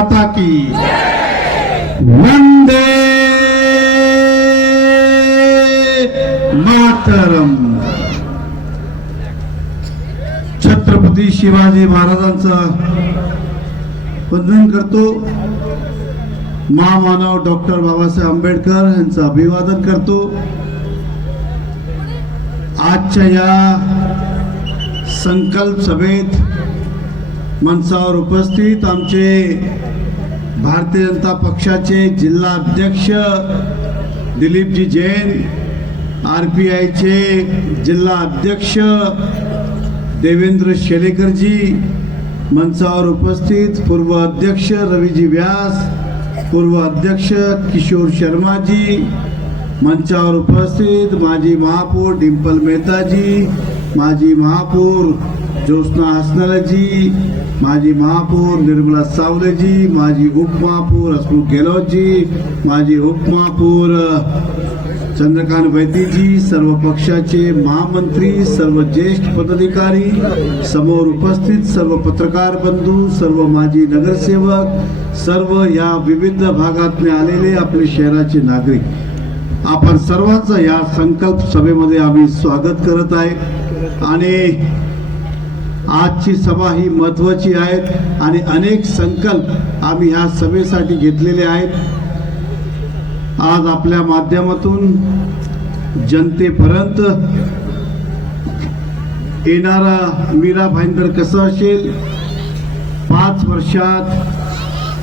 माता की वंदे मातरम। छत्रपती शिवाजी महाराजांचं वंदन करतो। महामानव डॉक्टर बाबासाहेब आंबेडकर यांचं अभिवादन करतो। आजच्या या संकल्प सभेत मंचावर उपस्थित आमचे भारतीय जनता पक्षाचे जिल्हा अध्यक्ष दिलीपजी जैन, आरपीआयचे जिल्हा अध्यक्ष देवेंद्र शेलेकरजी, मंचावर उपस्थित पूर्व अध्यक्ष रविजी व्यास, पूर्व अध्यक्ष किशोर शर्माजी, मंचावर उपस्थित माजी महापौर डिंपल मेहताजी, माजी महापौर ज्योत्सना हसनालजी, माजी महापौर निर्मला सावलेजी, माजी उपमहापौर हसमुख गेहलोतजी, माजी उपमहापौर चंद्रकांत बैतीजी, सर्व पक्षाचे महामंत्री, सर्व ज्येष्ठ पदाधिकारी, समोर उपस्थित सर्व पत्रकार बंधू, सर्व माजी नगरसेवक, सर्व या विविध भागातून आलेले आपले शहराचे नागरिक, आपण सर्वांचं या संकल्प सभेमध्ये आम्ही स्वागत करत आहे। आणि आजची सभा ही महत्त्वाची आहे आणि अनेक संकल्प आम्ही ह्या सभेसाठी घेतलेले आहेत। आज आपल्या माध्यमातून जनतेपर्यंत येणारा मीरा भाईंदर कसं असेल, 5 वर्षात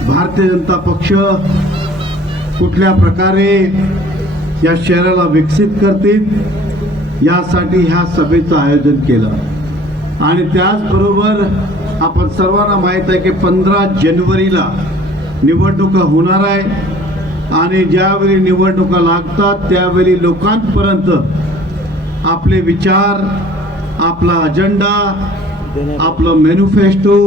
भारतीय जनता पक्ष कुठल्या प्रकारे या शहराला विकसित करतील यासाठी ह्या सभेचं आयोजन केलं। आणि त्याचबरोबर आपण सर्वांना माहीत आहे की 15 जानेवारीला निवडणुका होणार आहे आणि ज्यावेळी निवडणुका लागतात त्यावेळी लोकांपर्यंत आपले विचार, आपला अजेंडा, आपलं मॅनिफेस्टो,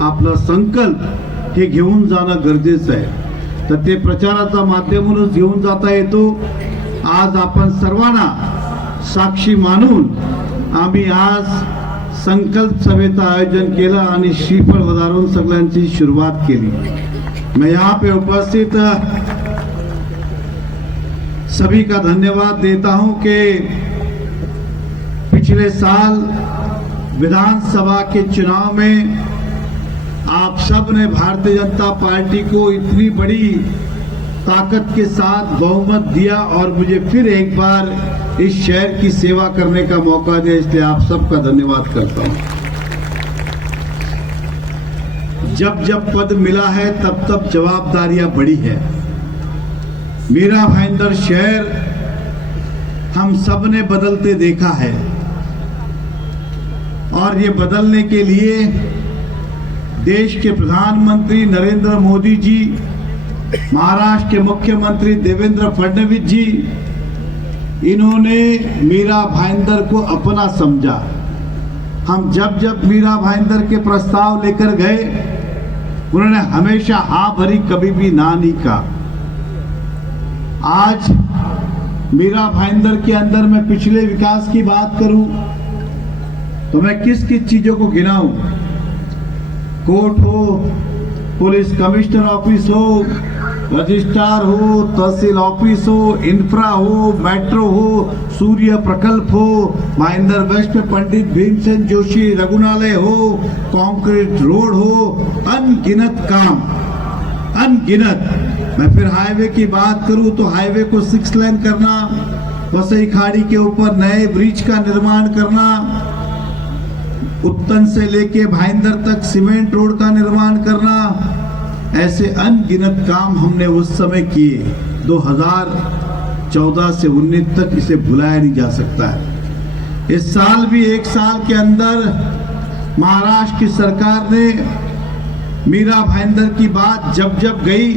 आपला संकल्प हे घेऊन जाणं गरजेचं आहे। तर ते प्रचाराचा माध्यम म्हणून घेऊन जाता येतो। आज आपण सर्वांना साक्षी मानून आम्ही आज संकल्प सभेचं आयोजन केलं आणि श्रीफळ वधारून सगळ्यांची सुरुवात केली। मैं यहाँ पे उपस्थित सभी का धन्यवाद देता हूं कि पिछले साल विधानसभा के चुनाव में आप सब ने भारतीय जनता पार्टी को इतनी बड़ी ताकत के साथ बहुमत दिया और मुझे फिर एक बार इस शहर की सेवा करने का मौका दिया, इसलिए आप सबका धन्यवाद करता हूं। जब जब पद मिला है तब तब जवाबदारियां बढ़ी है। मीरा भाईंदर शहर हम सब ने बदलते देखा है और ये बदलने के लिए देश के प्रधानमंत्री नरेंद्र मोदी जी, महाराष्ट्र के मुख्यमंत्री देवेंद्र फडणवीस जी, इन्होंने मीरा भाईंदर को अपना समझा। हम जब जब मीरा भाईंदर के प्रस्ताव लेकर गए उन्होंने हमेशा हाँ भरी, कभी भी ना नहीं कहा। आज मीरा भाईंदर के अंदर मैं पिछले विकास की बात करूं तो मैं किस किस चीजों को गिनाऊं, कोर्ट हो, पुलिस कमिश्नर ऑफिस हो, रजिस्ट्रार हो, तहसील ऑफिस हो, इंफ्रा हो, मेट्रो हो, सूर्य प्रकल्प हो, भाईंदर वेस्ट में पंडित भीमसेन जोशी रघुनालय हो, कंक्रीट रोड हो, अनगिनत काम, अनगिनत। मैं फिर हाईवे की बात करूं तो हाईवे को 6 लेन करना, वसई खाड़ी के ऊपर नए ब्रिज का निर्माण करना, उत्तन से लेके भाईंदर तक सीमेंट रोड का निर्माण करना, ऐसे अनगिनत काम हमने उस समय किए। 2014 से 19 तक इसे भुलाया नहीं जा सकता है। इस साल भी 1 साल के अंदर महाराष्ट्र की सरकार ने मीरा भाईंदर की बात जब जब गई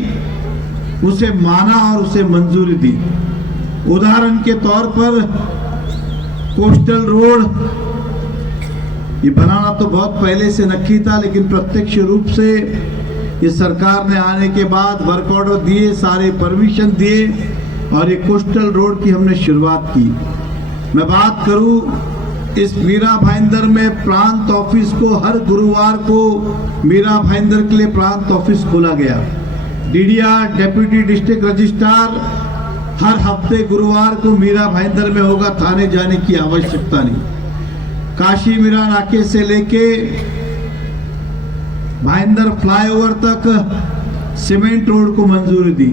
उसे माना और उसे मंजूरी दी। उदाहरण के तौर पर कोस्टल रोड ये बनाना तो बहुत पहले से नक्की था, लेकिन प्रत्यक्ष रूप से ये सरकार ने आने के बाद वर्क ऑर्डर दिए, सारे परमिशन दिए और ये कोस्टल रोड की हमने शुरुआत की। मैं बात करूं इस मीरा भाईंदर में प्रांत ऑफिस को हर गुरुवार को मीरा भाईंदर के लिए प्रांत ऑफिस खोला गया। डीडीआर डेप्यूटी डिस्ट्रिक्ट रजिस्ट्रार हर हफ्ते गुरुवार को मीरा भाईंदर में होगा, थाने जाने की आवश्यकता नहीं। काशी मीरा नाके से लेके भाईंदर फ्लाईओवर तक सीमेंट रोड को मंजूरी दी।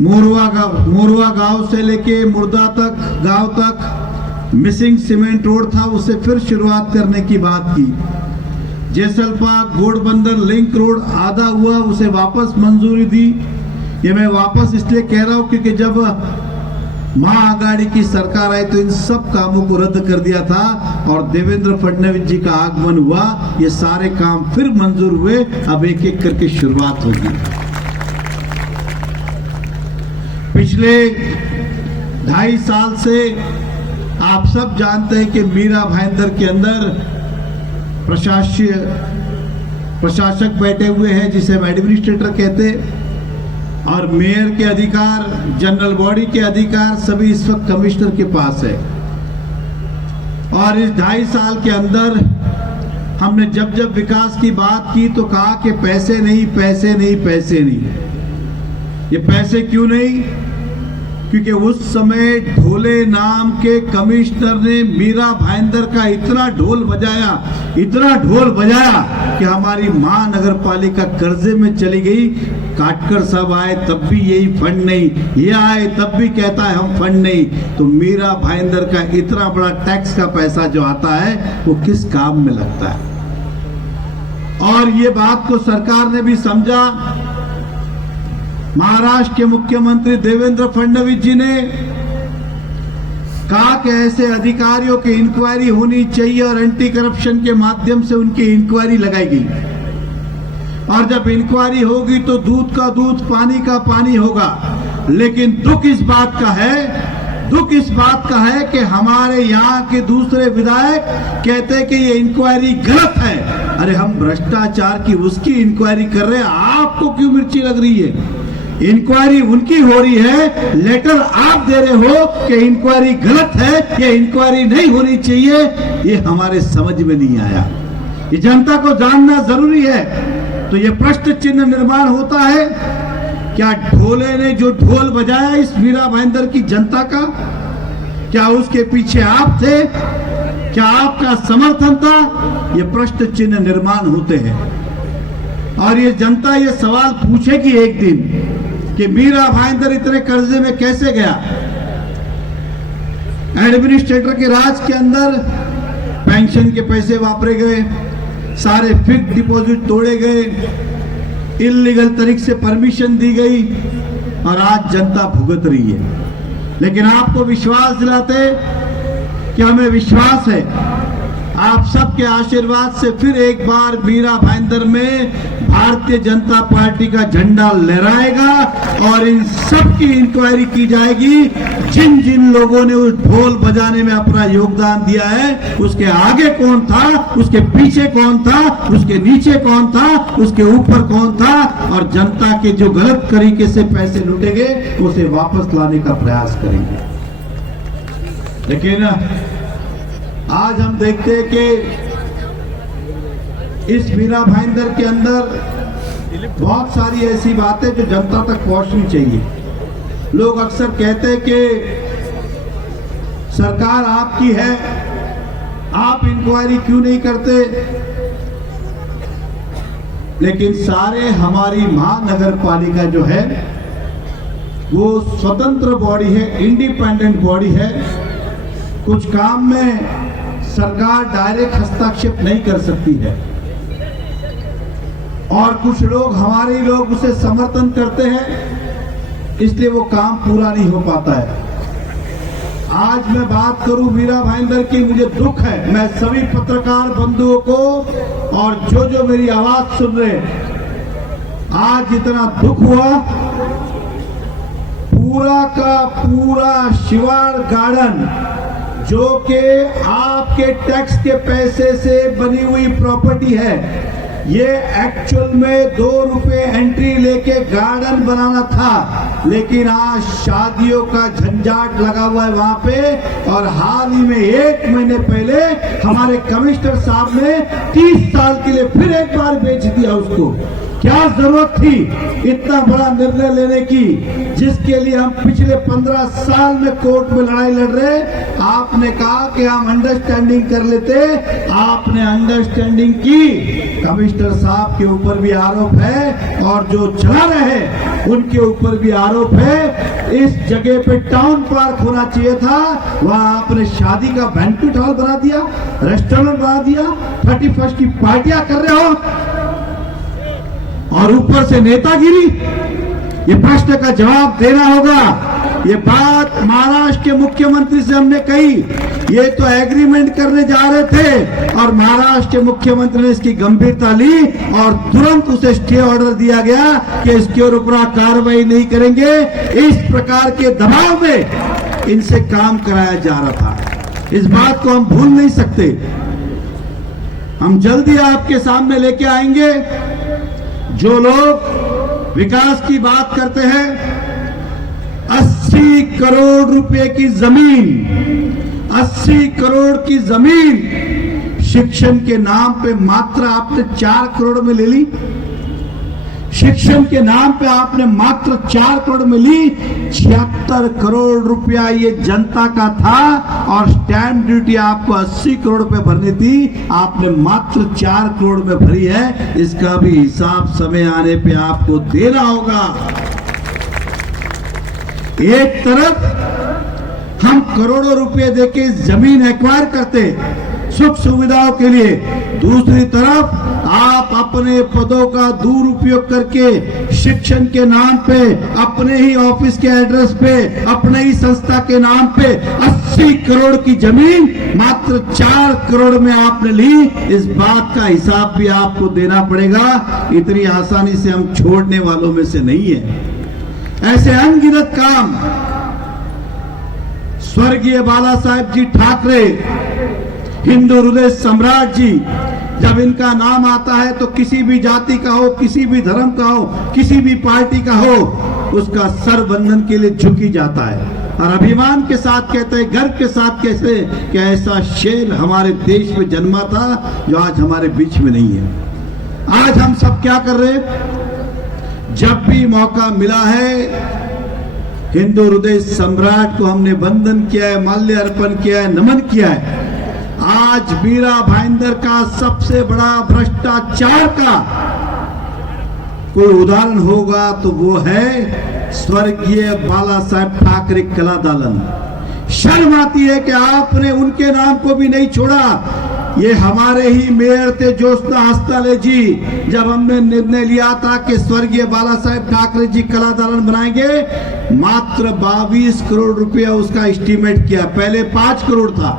मोरवा गांव से लेके मुर्दा तक गांव तक मिसिंग सीमेंट रोड था, उसे फिर शुरुआत करने की बात की। जैसलपा घोड़बंदर लिंक रोड आधा हुआ, उसे वापस मंजूरी दी। ये मैं वापस इसलिए कह रहा हूं क्योंकि जब महाआघाड़ी की सरकार आई तो इन सब कामों को रद्द कर दिया था और देवेंद्र फडणवीस जी का आगमन हुआ, ये सारे काम फिर मंजूर हुए। अब एक एक करके शुरुआत होगी। पिछले 2.5 साल से आप सब जानते हैं कि मीरा भाईंदर के अंदर प्रशासक बैठे हुए हैं, जिसे हम एडमिनिस्ट्रेटर कहते हैं, और मेयर के अधिकार, जनरल बॉडी के अधिकार सभी इस वक्त कमिश्नर के पास है। और इस 2.5 साल के अंदर हमने जब जब विकास की बात की तो कहा कि पैसे नहीं, पैसे नहीं, पैसे नहीं। ये पैसे क्यों नहीं? क्योंकि उस समय ढोले नाम के कमिश्नर ने मीरा भाईंदर का इतना ढोल बजाया कि हमारी महानगर पालिका कर्जे में चली गई। काटकर साहब आए तब भी यही फंड नहीं, ये आए तब भी कहता है हम फंड नहीं। तो मीरा भाईंदर का इतना बड़ा टैक्स का पैसा जो आता है वो किस काम में लगता है? और ये बात को सरकार ने भी समझा। महाराष्ट्र के मुख्यमंत्री देवेंद्र फडणवीस जी ने कहा कि ऐसे अधिकारियों की इंक्वायरी होनी चाहिए और एंटी करप्शन के माध्यम से उनकी इंक्वायरी लगाई गई। और जब इंक्वायरी होगी तो दूध का दूध, पानी का पानी होगा। लेकिन दुख इस बात का है कि हमारे यहाँ के दूसरे विधायक कहते हैं कि ये इंक्वायरी गलत है। अरे हम भ्रष्टाचार की उसकी इंक्वायरी कर रहे हैं, आपको क्यों मिर्ची लग रही है? इंक्वायरी उनकी हो रही है, लेटर आप दे रहे हो कि इंक्वायरी गलत है, ये इंक्वायरी नहीं होनी चाहिए। ये हमारे समझ में नहीं आया। ये जनता को जानना जरूरी है। तो ये प्रश्न चिन्ह निर्माण होता है, क्या ढोले ने जो ढोल बजाया इस मीरा भाईंदर की जनता का, क्या उसके पीछे आप थे? क्या आपका समर्थन था? ये प्रश्न चिन्ह निर्माण होते हैं। और ये जनता ये सवाल पूछेगी एक दिन कि मीरा भाईंदर इतने कर्जे में कैसे गया। एडमिनिस्ट्रेटर के राज के अंदर पेंशन के पैसे वापरे गए, सारे फिक्स्ड डिपॉजिट तोड़े गए, इल्लीगल तरीके से परमिशन दी गई और आज जनता भुगत रही है। लेकिन आपको विश्वास दिलाते कि हमें विश्वास है आप सबके आशीर्वाद से फिर एक बार मीरा भाईंदर में भारतीय जनता पार्टी का झंडा लहराएगा और इन सब की इंक्वायरी की जाएगी। जिन जिन लोगों ने उस ढोल बजाने में अपना योगदान दिया है, उसके आगे कौन था, उसके पीछे कौन था, उसके नीचे कौन था, उसके ऊपर कौन था, और जनता के जो गलत तरीके से पैसे लूटेंगे उसे वापस लाने का प्रयास करेंगे। लेकिन आज हम देखते हैं कि इस मीरा भाईंदर के अंदर बहुत सारी ऐसी बातें जो जनता तक पहुंचनी चाहिए। लोग अक्सर कहते हैं कि सरकार आपकी है, आप इंक्वायरी क्यों नहीं करते? लेकिन सारे हमारी महानगर पालिका जो है वो स्वतंत्र बॉडी है, इंडिपेंडेंट बॉडी है। कुछ काम में सरकार डायरेक्ट हस्तक्षेप नहीं कर सकती है और कुछ लोग, हमारे लोग उसे समर्थन करते हैं, इसलिए वो काम पूरा नहीं हो पाता है। आज मैं बात करूं मीरा भाईंदर की, मुझे दुख है। मैं सभी पत्रकार बंधुओं को और जो मेरी आवाज सुन रहे, आज इतना दुख हुआ। पूरा का पूरा शिवाड़ गार्डन जो कि आपके टैक्स के पैसे से बनी हुई प्रॉपर्टी है, ये एक्चुअल में 2 रुपए एंट्री लेके गार्डन बनाना था, लेकिन आज शादियों का झंझाट लगा हुआ है वहां पे। और हाल ही में 1 महीने पहले हमारे कमिश्नर साहब ने 30 साल के लिए फिर एक बार बेच दिया उसको। क्या जरूरत थी इतना बड़ा निर्णय लेने की, जिसके लिए हम पिछले 15 साल में कोर्ट में लड़ाई लड़ रहे। आपने कहा कि हम अंडरस्टैंडिंग कर लेते, आपने अंडरस्टैंडिंग की। कमिश्नर साहब के ऊपर भी आरोप है और जो चला रहे उनके ऊपर भी आरोप है। इस जगह पे टाउन पार्क होना चाहिए था, वहां आपने शादी का बैंक्वेट हॉल बना दिया, रेस्टोरेंट बना दिया, 31st की पार्टियां कर रहे हो और ऊपर से नेतागिरी। ये प्रश्न का जवाब देना होगा। ये बात महाराष्ट्र के मुख्यमंत्री से हमने कही, ये तो एग्रीमेंट करने जा रहे थे और महाराष्ट्र के मुख्यमंत्री ने इसकी गंभीरता ली और तुरंत उसे स्टे ऑर्डर दिया गया कि इसके ऊपर कार्रवाई नहीं करेंगे। इस प्रकार के दबाव में इनसे काम कराया जा रहा था। इस बात को हम भूल नहीं सकते। हम जल्दी आपके सामने लेके आएंगे। जो लोग विकास की बात करते हैं, 80 करोड़ रुपए की जमीन, 80 करोड़ की जमीन शिक्षण के नाम पे मात्र आपने 4 करोड़ में ले ली। शिक्षण के नाम पे आपने मात्र 4 करोड़ में ली। 76 करोड़ रुपया ये जनता का था और स्टैंप ड्यूटी आपको 80 करोड़ रुपए भरनी थी, आपने मात्र 4 करोड़ में भरी है। इसका भी हिसाब समय आने पे आपको देना होगा। एक तरफ हम करोड़ों रुपए देके जमीन एक्वायर करते सुख सुविधाओं के लिए, दूसरी तरफ आप अपने पदों का दुरुपयोग करके शिक्षण के नाम पे, अपने ही ऑफिस के एड्रेस पे, अपने ही संस्था के नाम पे 80 करोड़ की जमीन मात्र 4 करोड़ में आपने ली। इस बात का हिसाब भी आपको देना पड़ेगा। इतनी आसानी से हम छोड़ने वालों में से नहीं है। ऐसे अनगिनत काम स्वर्गीय बाला साहेब जी ठाकरे, हिंदू हृदय सम्राट जी, जब इनका नाम आता है तो किसी भी जाति का हो, किसी भी धर्म का हो, किसी भी पार्टी का हो, उसका सर वंदन के लिए झुकी जाता है और अभिमान के साथ कहते हैं, गर्व के साथ कैसे कि ऐसा शेर हमारे देश में जन्मा था जो आज हमारे बीच में नहीं है। आज हम सब क्या कर रहे हैं? जब भी मौका मिला है हिंदू हृदय सम्राट को हमने वंदन किया है, माल्य अर्पण किया है, नमन किया है। आज वीरा भाईंदर का सबसे बड़ा भ्रष्टाचार का कोई उदाहरण होगा तो वो है स्वर्गीय बाला साहेब ठाकरे कला दालन। शर्म आती है कि आपने उनके नाम को भी नहीं छोड़ा। ये हमारे ही मेयर थे ज्योत्सना हस्ताले जी, जब हमने निर्णय लिया था कि स्वर्गीय बाला साहेब ठाकरे जी कला दालन बनाएंगे, मात्र 22 करोड़ रुपया उसका एस्टीमेट किया। पहले 5 करोड़ था,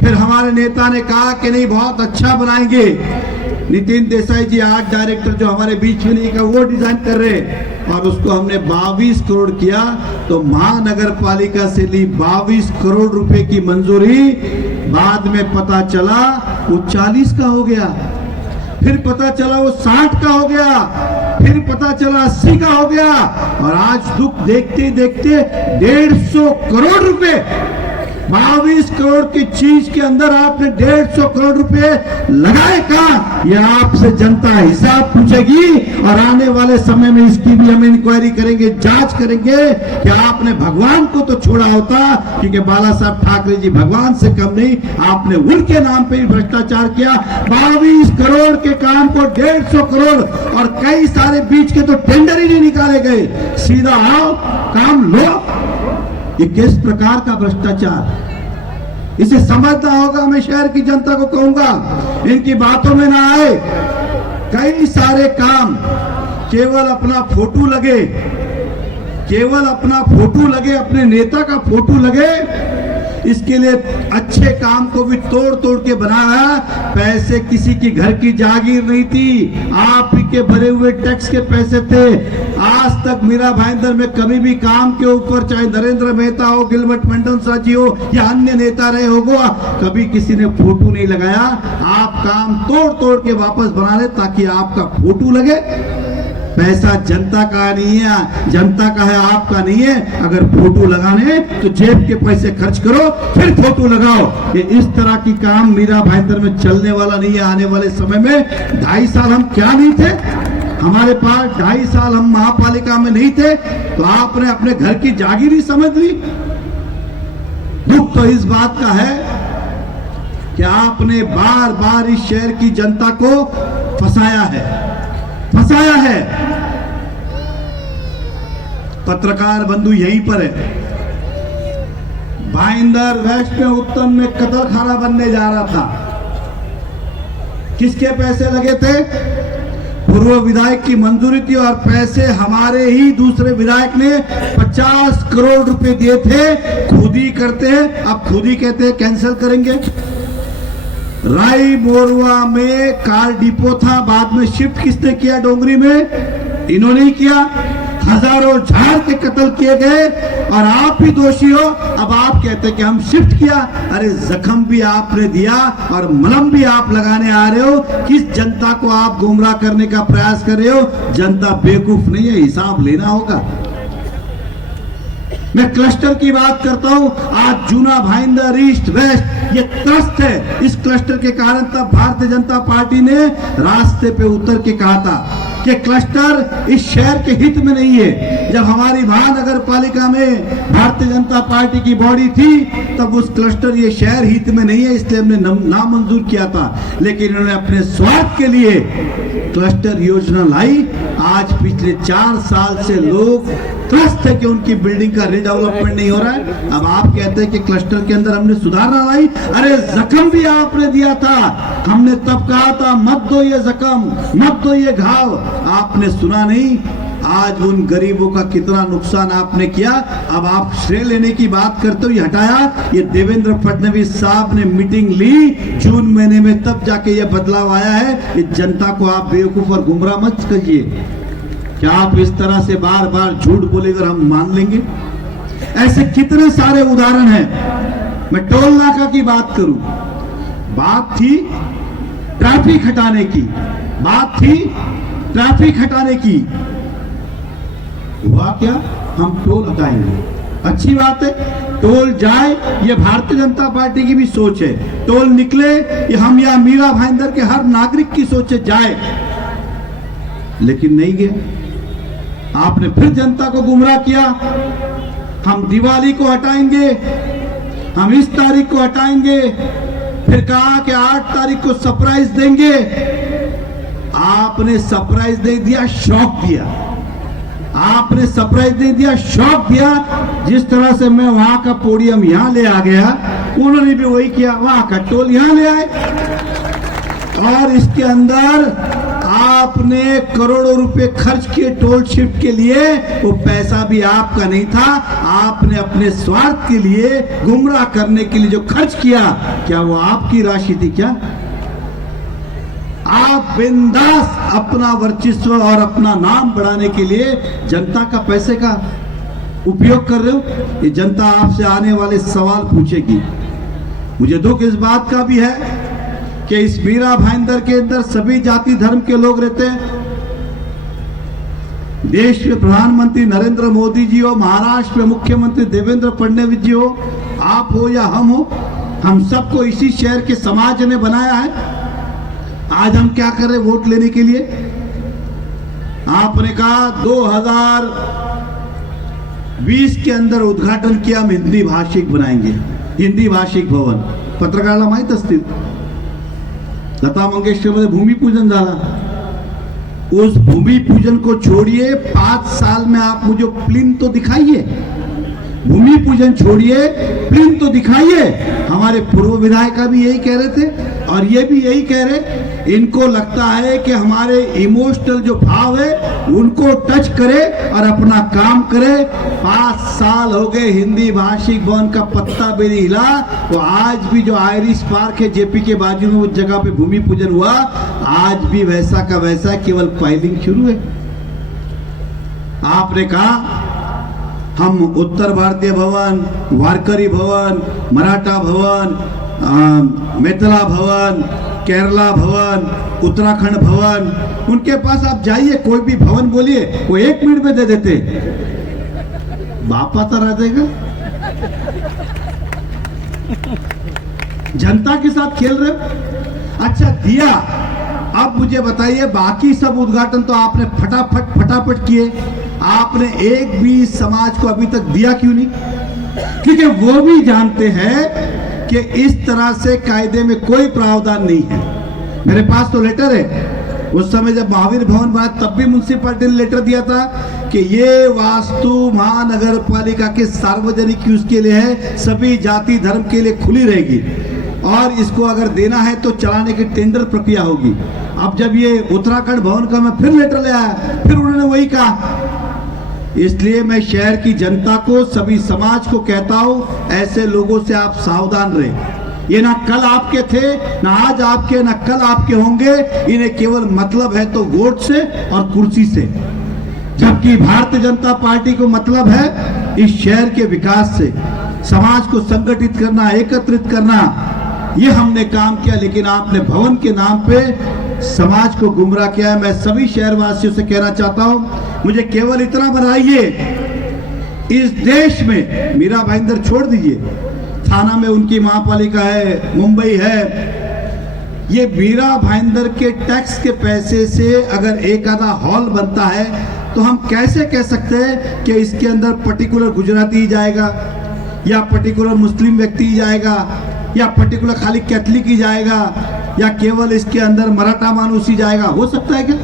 फिर हमारे नेता ने कहा कि नहीं बहुत अच्छा बनाएंगे। नितिन देसाई जी आर्ट डायरेक्टर जो हमारे बीच में नहीं का वो डिजाइन कर रहे और उसको हमने 22 करोड़ किया। तो महानगर पालिका से ली 22 करोड़ रुपए की मंजूरी, बाद में पता चला वो 40 का हो गया, फिर पता चला वो 60 का हो गया, फिर पता चला 80 का हो गया और आज दुख देखते देखते 150 करोड़ रुपए, 22 करोड़ की चीज के अंदर आपने 150 करोड़ रुपए लगाए कहां? ये आपसे जनता हिसाब पूछेगी और आने वाले समय में इसकी भी हम इंक्वायरी करेंगे, जांच करेंगे कि आपने भगवान को तो छोड़ा होता, क्योंकि बाला साहब ठाकरे जी भगवान से कम नहीं, आपने उनके नाम पे ही भ्रष्टाचार किया। 22 करोड़ के काम को 150 करोड़ और कई सारे बीच के तो टेंडर ही नहीं निकाले गए। सीधा आओ काम लो। ये किस प्रकार का भ्रष्टाचार? इसे समझना होगा। मैं शहर की जनता को कहूंगा, इनकी बातों में ना आए। कई सारे काम केवल अपना फोटो लगे, केवल अपना फोटो लगे, अपने नेता का फोटो लगे इसके लिए अच्छे काम को भी तोड़ तोड़ के बनाया। पैसे किसी की घर की जागीर नहीं थी, आप ही के भरे हुए टैक्स के पैसे थे। आज तक मीरा भाईंदर में कभी भी काम के ऊपर, चाहे नरेंद्र मेहता हो, गिलबर्ट मेंडोजा जी हो या अन्य नेता रहे होगा, कभी किसी ने फोटो नहीं लगाया। आप काम तोड़ तोड़ के वापस बना ले ताकि आपका फोटो लगे। पैसा जनता का नहीं है, जनता का है, आपका नहीं है। अगर फोटो लगाने तो जेब के पैसे खर्च करो, फिर फोटो लगाओ। ये इस तरह की काम मीरा भाईंदर में चलने वाला नहीं है। आने वाले समय में 2.5 साल हम क्या नहीं थे, हमारे पास 2.5 साल हम महापालिका में नहीं थे, तो आपने अपने घर की जागीर ही समझ ली। दुख तो इस बात का है कि आपने बार बार इस शहर की जनता को फंसाया है। पत्रकार बंधु यहीं पर है। भाईंदर वेस्ट में उत्तम में कत्ल खाना बनने जा रहा था। किसके पैसे लगे थे? पूर्व विधायक की मंजूरी थी और पैसे हमारे ही दूसरे विधायक ने 50 करोड़ रुपए दिए थे। खुद ही करते हैं, अब खुद ही कहते हैं कैंसिल करेंगे। राई मोरवा में कार डिपो था, बाद में शिफ्ट किसने किया? डोंगरी में इन्होंने ही किया। हजारों झाड़ के कत्ल किए गए और आप ही दोषी हो। अब आप कहते हैं कि हम शिफ्ट किया। अरे जख्म भी आपने दिया और मलहम भी आप लगाने आ रहे हो। किस जनता को आप गुमराह करने का प्रयास कर रहे हो? जनता बेवकूफ नहीं है, हिसाब लेना होगा। मैं क्लस्टर की बात करता हूं। आज जूना भाईंदर ईस्ट वेस्ट ये त्रस्त है। इस क्लस्टर के कारण तब भारतीय जनता पार्टी ने रास्ते पे उतर के कहा था कि क्लस्टर इस शहर के हित में नहीं है। जब हमारी महानगर पालिका में भारतीय जनता पार्टी की बॉडी थी, तब उस क्लस्टर ये शहर हित में नहीं है, इसलिए हमने नामंजूर किया था। लेकिन इन्होंने अपने स्वार्थ के लिए क्लस्टर योजना लाई। आज पिछले 4 साल से लोग त्रस्त है कि उनकी बिल्डिंग का रीडेवलपमेंट नहीं हो रहा है। अब आप कहते हैं कि क्लस्टर के अंदर हमने सुधार लाई। अरे जख्म भी आपने दिया था। हमने तब कहा था मत दो ये जख्म, मत दो ये घाव। आपने सुना नहीं। आज उन गरीबों का कितना नुकसान आपने किया। अब आप श्रेय लेने की बात करते हो, ये हटाया। ये देवेंद्र फडणवीस साहब ने मीटिंग ली जून महीने में, तब जाके ये बदलाव आया है। ये जनता को आप बेवकूफ और गुमराह मत करिए। क्या आप इस तरह से बार बार झूठ बोलेकर हम मान लेंगे? ऐसे कितने सारे उदाहरण हैं। मैं टोल नाका की बात करूं, बात थी ट्रैफिक हटाने की, हुआ क्या? हम टोल हटाएंगे, अच्छी बात है। टोल जाए, ये भारतीय जनता पार्टी की भी सोच है। टोल निकले, ये हम या मीरा भाईंदर के हर नागरिक की सोच है, जाए। लेकिन नहीं गया। आपने फिर जनता को गुमराह किया। हम दिवाली को हटाएंगे, हम इस तारीख को हटाएंगे, फिर कहा कि 8 तारीख को सरप्राइज देंगे। आपने सरप्राइज नहीं दिया, शॉक दिया। आपने सरप्राइज नहीं दिया, शॉक दिया। जिस तरह से मैं वहां का पोडियम यहां ले आ गया, उन्होंने भी वही किया, वहां का टोल यहां ले आए। और इसके अंदर आपने करोड़ों रुपए खर्च किए टोल शिफ्ट के लिए। वो पैसा भी आपका नहीं था। आपने अपने स्वार्थ के लिए, गुमराह करने के लिए जो खर्च किया, क्या वो आपकी राशि थी? क्या आप बिंदास अपना वर्चस्व और अपना नाम बढ़ाने के लिए जनता का पैसे का उपयोग कर रहे हो? ये जनता आपसे आने वाले सवाल पूछेगी। मुझे दुख इस बात का भी है कि इस मीरा भाईंदर के अंदर सभी जाति धर्म के लोग रहते हैं। देश के प्रधानमंत्री नरेंद्र मोदी जी हो, महाराष्ट्र में मुख्यमंत्री देवेंद्र फडणवीस जी हो, आप हो या हम हो, हम सबको इसी शहर के समाज ने बनाया है। आज हम क्या कर रहे हैं वोट लेने के लिए? आपने कहा 2020 के अंदर उद्घाटन किया, हम हिंदी भाषिक बनाएंगे, हिंदी भाषिक भवन। पत्रकाराला माहित असतील, लता मंगेशकर मध्ये भूमिपूजन झाला। उस भूमि पूजन को छोड़िए, 5 साल में आप मुझे प्लिंथ तो दिखाइए। भूमि पूजन छोड़िए, प्रिंट तो दिखाइए। हमारे पूर्व विधायक भी यही कह रहे थे और ये भी यही कह रहे, इनको लगता है कि हमारे इमोशनल जो भाव है उनको टच करे और अपना काम करे। 5 साल हो गए हिंदी भाषिक भवन का पत्ता भी नहीं हिला। वो आज भी जो आयरिश पार्क है जेपी के बाजू में, उस जगह पे भूमि पूजन हुआ, आज भी वैसा का वैसा, केवल फाइलिंग शुरू है। आपने कहा हम उत्तर भारतीय भवन, वारकरी भवन, मराठा भवन, मिथिला भवन, केरला भवन, उत्तराखंड भवन, उनके पास आप जाइए, कोई भी भवन बोलिए, वो 1 मिनट में दे देते। बाप आता रह देगा। जनता के साथ खेल रहे हो। अच्छा दिया, अब मुझे बताइए, बाकी सब उद्घाटन तो आपने फटाफट किए, आपने एक भी समाज को अभी तक दिया क्यों नहीं? क्योंकि वो भी जानते हैं कि इस तरह से कायदे में कोई प्रावधान नहीं है। मेरे पास तो लेटर है, उस समय जब महावीर भवन बना तब भी म्युनिसिपैलिटी ने लेटर दिया था कि ये वास्तु महानगर पालिका के सार्वजनिक यूज के लिए है, सभी जाति धर्म के लिए खुली रहेगी और इसको अगर देना है तो चलाने की टेंडर प्रक्रिया होगी। अब जब ये उत्तराखंड भवन का मैं फिर लेटर ले आया, फिर उन्होंने वही कहा। इसलिए मैं शहर की जनता को, सभी समाज को कहता हूं, ऐसे लोगों से आप सावधान रहे। ये ना कल आपके थे, ना आज आपके, ना कल आपके होंगे। इन्हें केवल मतलब है तो वोट से और कुर्सी से, जबकि भारतीय जनता पार्टी को मतलब है इस शहर के विकास से, समाज को संगठित करना, एकत्रित करना। ये हमने काम किया, लेकिन आपने भवन के नाम पे समाज को गुमराह किया है। मैं सभी शहरवासियों से कहना चाहता हूं, मुझे केवल इतना बनाइए, इस देश में मीरा भाईंदर छोड़ दीजिए, थाना में उनकी महापालिका है, मुंबई है, ये मीरा भाईंदर के टैक्स के पैसे से अगर एक आधा हॉल बनता है तो हम कैसे कह सकते हैं कि इसके अंदर पर्टिकुलर गुजराती ही जाएगा या पर्टिकुलर मुस्लिम व्यक्ति ही जाएगा या पर्टिकुलर खाली कैथलिक ही जाएगा या केवल इसके अंदर मराठा मानुस ही जाएगा? हो सकता है क्या?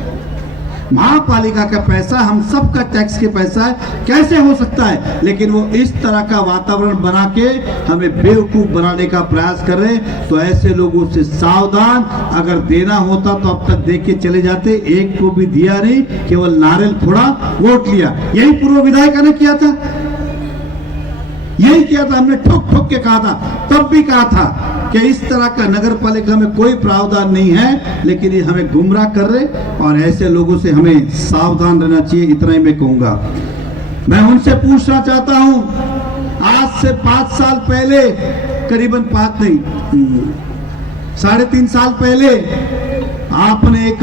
महापालिका का पैसा हम सबका टैक्स के पैसा है, कैसे हो सकता है? लेकिन वो इस तरह का वातावरण बना के हमें बेवकूफ बनाने का प्रयास कर रहे। तो ऐसे लोगों से सावधान। अगर देना होता तो अब तक दे के चले जाते, एक को भी दिया नहीं, केवल नारियल फोड़ा, वोट लिया। यही पूर्व विधायक ने किया था, यही किया था। हमने ठोक ठोक के कहा था, तब भी कहा था कि इस तरह का नगर पालिका में कोई प्रावधान नहीं है, लेकिन ये हमें गुमराह कर रहे और ऐसे लोगों से हमें सावधान रहना चाहिए। इतना ही मैं कहूंगा। मैं उनसे पूछना चाहता हूं, आज से 5 साल पहले, करीबन 5 नहीं 3.5 साल पहले आपने एक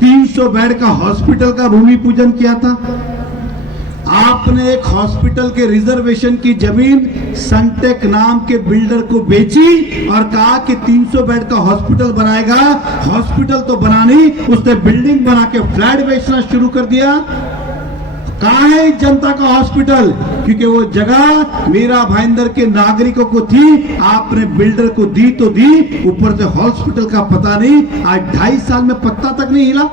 300 बेड का हॉस्पिटल का भूमि पूजन किया था। आपने एक हॉस्पिटल के रिजर्वेशन की जमीन सनटेक नाम के बिल्डर को बेची और कहा कि 300 बेड का हॉस्पिटल बनाएगा। हॉस्पिटल तो बना नहीं, उसने बिल्डिंग बना के फ्लैट बेचना शुरू कर दिया। कहां है जनता का हॉस्पिटल? क्योंकि वो जगह मीरा भाईंदर के नागरिकों को थी, आपने बिल्डर को दी तो दी, ऊपर से हॉस्पिटल का पता नहीं। आज 2.5 साल में पत्ता तक नहीं हिला।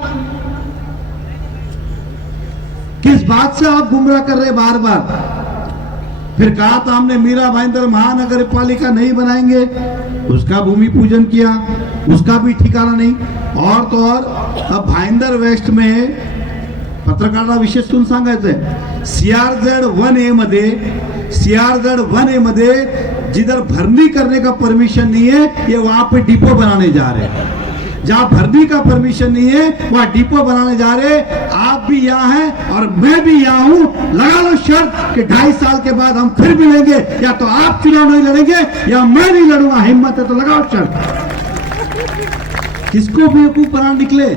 किस बात से आप गुमराह कर रहे बार बार? फिर कहा था हमने मीरा भाईंदर महानगर पालिका नहीं बनाएंगे, उसका भूमि पूजन किया, उसका भी ठिकाना नहीं। और तो और अब भाईंदर वेस्ट में पत्रकारांना विशेष सांगायचंय, CRZ 1A मध्ये जिधर भरनी करने का परमिशन नहीं है, ये वहां पे डिपो बनाने जा रहे हैं। जहां भरनी का परमिशन नहीं है वहां डिपो बनाने जा रहे। आप भी यहाँ हैं और मैं भी यहाँ हूं। लगा लो शर्त कि 2.5 साल के बाद हम फिर मिलेंगे, या तो आप चुनाव नहीं लड़ेंगे या मैं नहीं लड़ूंगा। हिम्मत है तो लगाओ शर्त। किसको बेवकूफ बना निकले?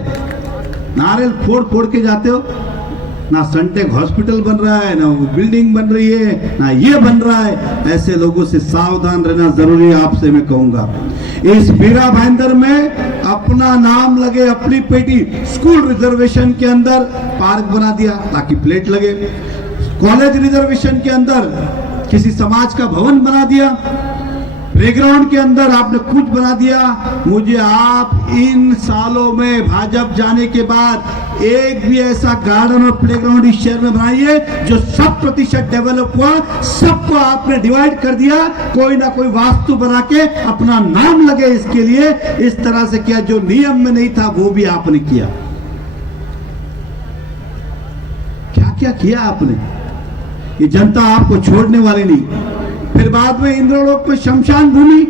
नारियल फोड़ फोड़ के जाते हो। ना सनटेक हॉस्पिटल बन रहा है, ना वो बिल्डिंग बन रही है, ना ये बन रहा है। ऐसे लोगों से सावधान रहना जरूरी है, आपसे मैं कहूंगा। इस मीरा भाईंदर में अपना नाम लगे, अपनी बेटी स्कूल रिजर्वेशन के अंदर पार्क बना दिया ताकि प्लेट लगे। कॉलेज रिजर्वेशन के अंदर किसी समाज का भवन बना दिया। प्लेग्राउंड के अंदर आपने कुछ बना दिया। मुझे आप इन सालों में भाजपा जाने के बाद एक भी ऐसा गार्डन और प्लेग्राउंड इस शहर में बनाइए जो 100% डेवलप हुआ। सबको आपने डिवाइड कर दिया, कोई ना कोई वास्तु बना के अपना नाम लगे इसके लिए, इस तरह से किया। जो नियम में नहीं था वो भी आपने किया। क्या क्या किया आपने, ये जनता आपको छोड़ने वाली नहीं। फिर बाद में इंद्रलोक में शमशान भूमि,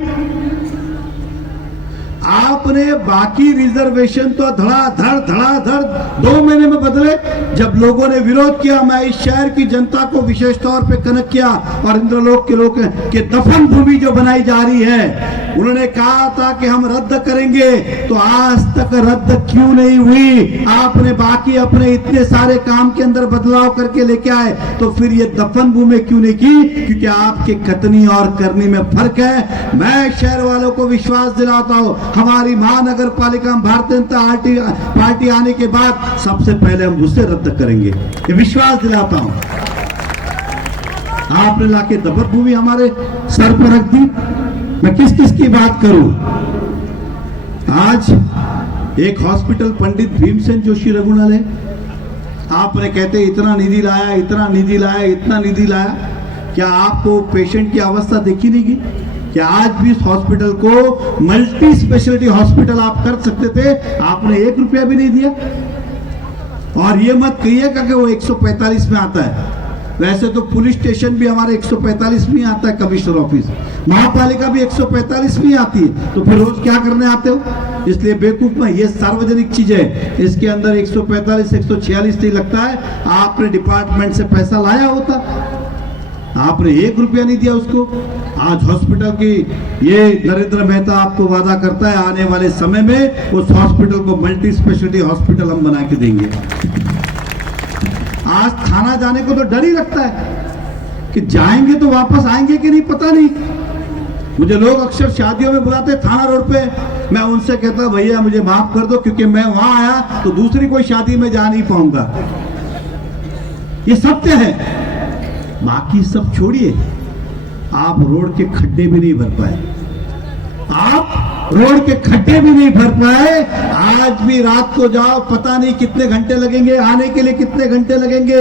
आपने बाकी रिजर्वेशन तो धड़ाधड़ 2 महीने में बदले। जब लोगों ने विरोध किया, मैं इस शहर की जनता को विशेष तौर पे कनेक्ट किया और इंद्रलोक के लोग के दफन भूमि जो बनाई जा रही है, उन्होंने कहा था कि हम रद्द करेंगे, तो आज तक रद्द क्यों नहीं हुई? आपने बाकी अपने इतने सारे काम के अंदर बदलाव करके लेके आए, तो फिर ये दफन भूमि क्यों नहीं की? क्योंकि आपके कथनी और करनी में फर्क है। मैं शहर वालों को विश्वास दिलाता हूं, हमारी महानगर पालिका में भारतीय जनता पार्टी आने के बाद सबसे पहले हम उसे रद्द करेंगे, ये विश्वास दिलाता हूं। आपने लाके दफन भूमि हमारे सर पर रख दी। मैं किस किस की बात करूं? आज एक हॉस्पिटल पंडित भीमसेन जोशी रघुनालय, आपने कहते इतना निधि लाया, इतना निधि लाया, इतना निधि लाया। क्या आपको पेशेंट की अवस्था देखी नहीं गई? क्या आज भी इस हॉस्पिटल को मल्टी स्पेशलिटी हॉस्पिटल आप कर सकते थे? आपने 1 रुपया भी नहीं दिया। और ये मत कहिएगा कि वो 145 में आता है। वैसे तो पुलिस स्टेशन भी हमारे 145 में आता है, कमिश्नर ऑफिस, महापालिका भी 145 में आती है। तो फिर रोज क्या करने आते हो? इसलिए बेवकूफ में, ये सार्वजनिक चीज है, इसके अंदर 145 146 नहीं लगता है। आपने डिपार्टमेंट से पैसा लाया होता, आपने 1 रुपया नहीं दिया उसको। आज हॉस्पिटल की ये नरेंद्र मेहता आपको वादा करता है आने वाले समय में उस हॉस्पिटल को मल्टी स्पेशलिटी हॉस्पिटल हम बना के देंगे। आज थाना जाने को तो डर ही लगता है कि जाएंगे तो वापस आएंगे कि नहीं, पता नहीं। मुझे लोग अक्सर शादियों में बुलाते थाना रोड पे, मैं उनसे कहता भैया मुझे माफ कर दो, क्योंकि मैं वहां आया तो दूसरी कोई शादी में जा नहीं पाऊंगा। ये सत्य है। बाकी सब छोड़िए, आप रोड के खड्डे भी नहीं भर पाए, आप रोड के खड्डे भी नहीं भर पाए। आज भी रात को जाओ, पता नहीं कितने घंटे लगेंगे, आने के लिए कितने घंटे लगेंगे।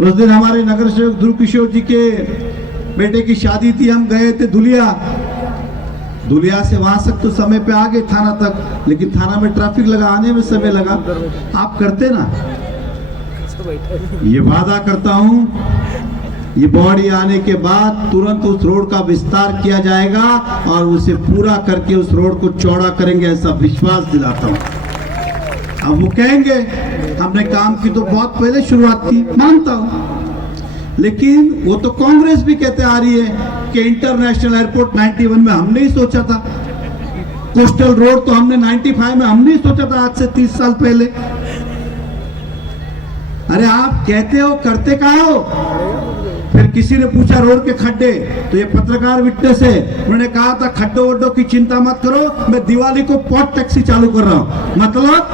उस दिन हमारे नगर सेवक ध्रुव किशोर जी के बेटे की शादी थी, हम गए थे धुलिया से वहां तक तो समय पे आ गए थाना तक, लेकिन थाना में ट्रैफिक लगा, आने में समय लगा। आप करते ना, ये वादा करता हूं, ये बॉडी आने के बाद तुरंत उस रोड का विस्तार किया जाएगा और उसे पूरा करके उस रोड को चौड़ा करेंगे, ऐसा विश्वास दिलाता हूं। अब वो कहेंगे हमने काम की तो बहुत पहले शुरुआत की, मानता हूं, लेकिन वो तो कांग्रेस भी कहते आ रही है कि इंटरनेशनल एयरपोर्ट 91 में हमने ही सोचा था, कोस्टल रोड तो हमने 95 में हमने ही सोचा था, आज से 30 साल पहले। अरे आप कहते हो, करते कहाँ हो? फिर किसी ने पूछा रोड के खड्डे, तो ये पत्रकार विटनेस है, उन्होंने कहा था खड्डों वड्डों की चिंता मत करो, मैं दिवाली को पॉट टैक्सी चालू कर रहा हूं। मतलब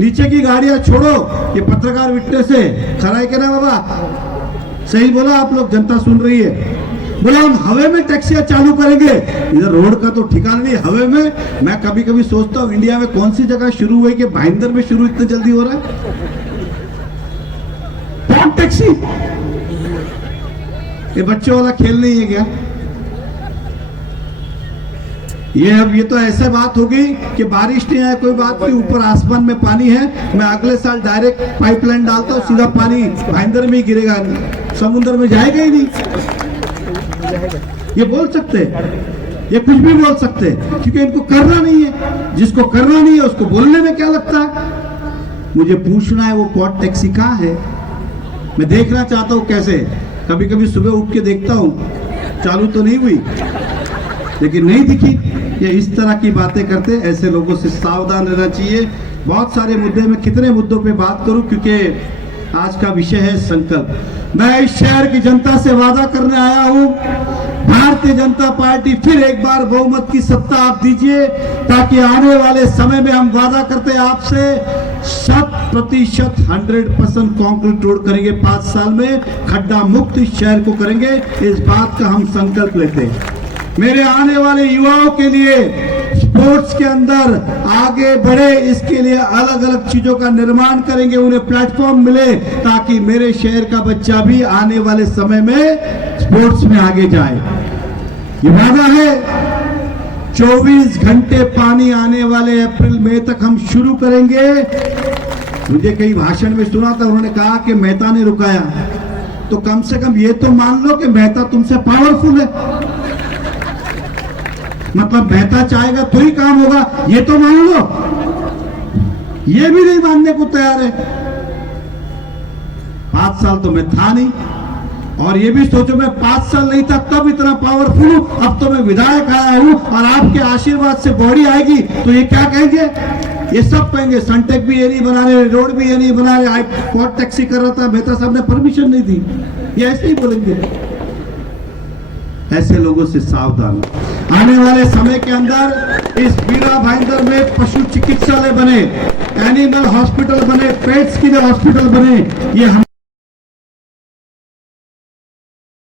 नीचे की गाड़ियां छोड़ो, ये पत्रकार विटनेस है, खरा है क्या ना बाबा? सही बोला आप लोग, जनता सुन रही है। बोला हम हवे में टैक्सियां चालू करेंगे, इधर रोड का तो ठिकाना नहीं, हवे में। मैं कभी कभी सोचता हूँ इंडिया में कौन सी जगह शुरू हुई कि भाईंदर में शुरू इतने जल्दी हो रहा है पॉट टैक्सी। ये बच्चों वाला खेल नहीं है क्या? ये अब ये तो ऐसे बात होगी कि बारिश नहीं है, कोई बात नहीं, ऊपर आसमान में पानी है, मैं अगले साल डायरेक्ट पाइपलाइन डालता हूँ, सीधा पानी भाईंदर में ही गिरेगा, समुद्र में जाएगा ही नहीं। ये बोल सकते हैं, ये कुछ भी बोल सकते हैं, क्योंकि इनको करना नहीं है। जिसको करना नहीं है उसको बोलने में क्या लगता है? मुझे पूछना है वो पॉट टैक्सी कहाँ है, मैं देखना चाहता हूँ कैसे। कभी कभी सुबह उठ के देखता हूँ, चालू तो नहीं हुई, लेकिन नहीं दिखी। ये इस तरह की बातें करते, ऐसे लोगों से सावधान रहना चाहिए। बहुत सारे मुद्दे में कितने मुद्दों पे बात करूं, क्योंकि आज का विषय है संकल्प। मैं इस शहर की जनता से वादा करने आया हूं, भारतीय जनता पार्टी फिर एक बार बहुमत की सत्ता आप दीजिए, ताकि आने वाले समय में हम वादा करते हैं आपसे 100% 100% कंक्रीट रोड करेंगे, 5 साल में खड्डा मुक्त इस शहर को करेंगे। इस बात का हम संकल्प लेते हैं। मेरे आने वाले युवाओं के लिए स्पोर्ट्स के अंदर आगे बढ़े, इसके लिए अलग अलग चीजों का निर्माण करेंगे, उन्हें प्लेटफॉर्म मिले ताकि मेरे शहर का बच्चा भी आने वाले समय में स्पोर्ट्स में आगे जाए। ये वादा है। 24 घंटे पानी आने वाले अप्रैल मई तक हम शुरू करेंगे। मुझे कई भाषण में सुना था, उन्होंने कहा कि मेहता ने रुकाया, तो कम से कम ये तो मान लो कि मेहता तुमसे पावरफुल है। मतलब मेहता चाहेगा तो ही काम होगा, ये तो मान लो। ये भी नहीं मानने को तैयार है। 5 साल तो मैं था नहीं, और ये भी सोचो मैं 5 साल नहीं था तब इतना पावरफुल हूं, अब तो मैं विधायक आया हूं और आपके आशीर्वाद से बॉडी आएगी तो ये क्या कहेंगे? ये सब कहेंगे सनटेक भी ये नहीं बना रहे, रोड भी ये नहीं बना रहे, आई कोर्ट टैक्सी कर रहा था, मेहता साहब ने परमिशन नहीं दी, ये ऐसे ही बोलेंगे। ऐसे लोगों से सावधान। आने वाले समय के अंदर इस वीरा भाईंदर में पशु चिकित्सालय बने, एनिमल हॉस्पिटल बने, पेट्स के लिए हॉस्पिटल बने, ये हम